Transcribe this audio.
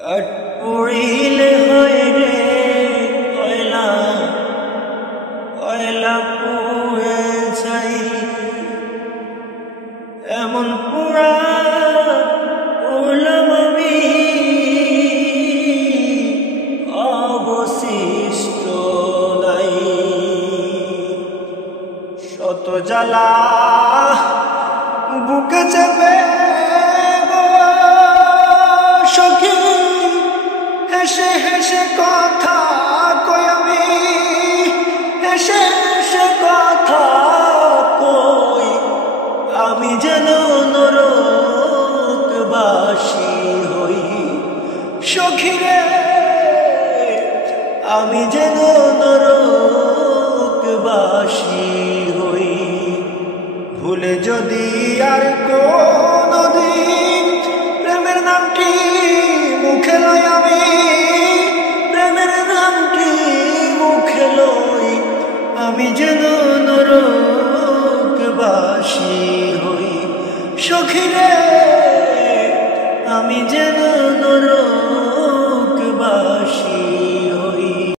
কাঠ পুড়িলে হয় রে কয়লা, কয়লা পুড়ে যাই, এমন পুরা উড়লাম আমি, অবশিষ্ট নাই। শত জ্বালা বুকে চেপে সখী, হেসে হেসে কথা কই আমি, হেসে হেসে কথা কই আমি, যেন নরকবাসী হই। সখী রে আমি যেন নরকবাসী হই। ভুলে যদি আর কোনদিন প্রেমের নামটি মুখে লই আমি, প্রেমের নামটি মুখে লই আমি, যেন নরকবাসী হই। সখী রে আমি যেন নরকবাসী